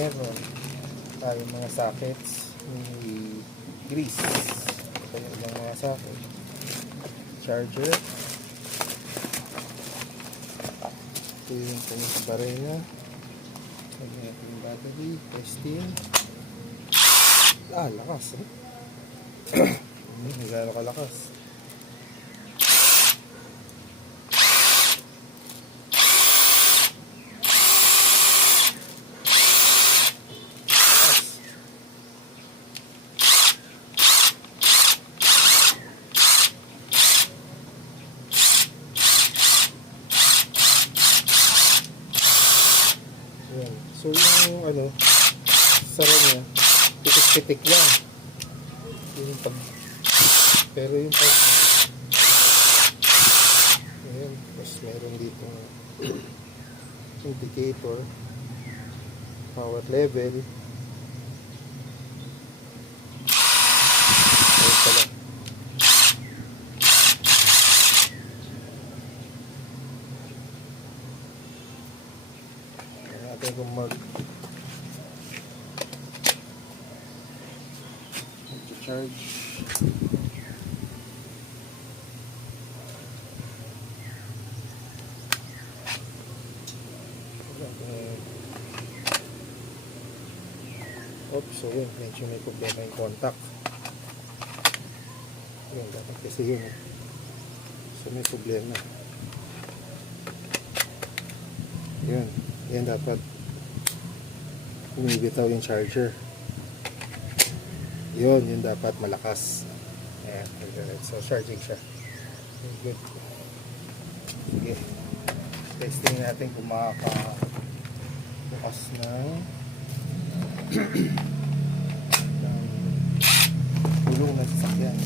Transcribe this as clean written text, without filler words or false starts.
meron tayong mga sockets ni grease. Ito yung ilang mga socket. Charger. Ito yung kanyang barena. Ito yung battery. Testing. Lakas eh. Hindi gano'n kalakas. Yan. So yung sara niya, pitik-pitik lang. Yung pero yung ayan, tapos meron dito indicator, power level. Ayan pala. Ayan natin kung charge. Oops, so yun, medyo may problema yung contact. Yun, dapat kasi yun. So may problema. Yun, yan dapat umibitaw yung charger. Yun dapat malakas. Ayan, so charging siya. Good. Sige. Testing natin kung makakabukas ng gulong na sasakyan.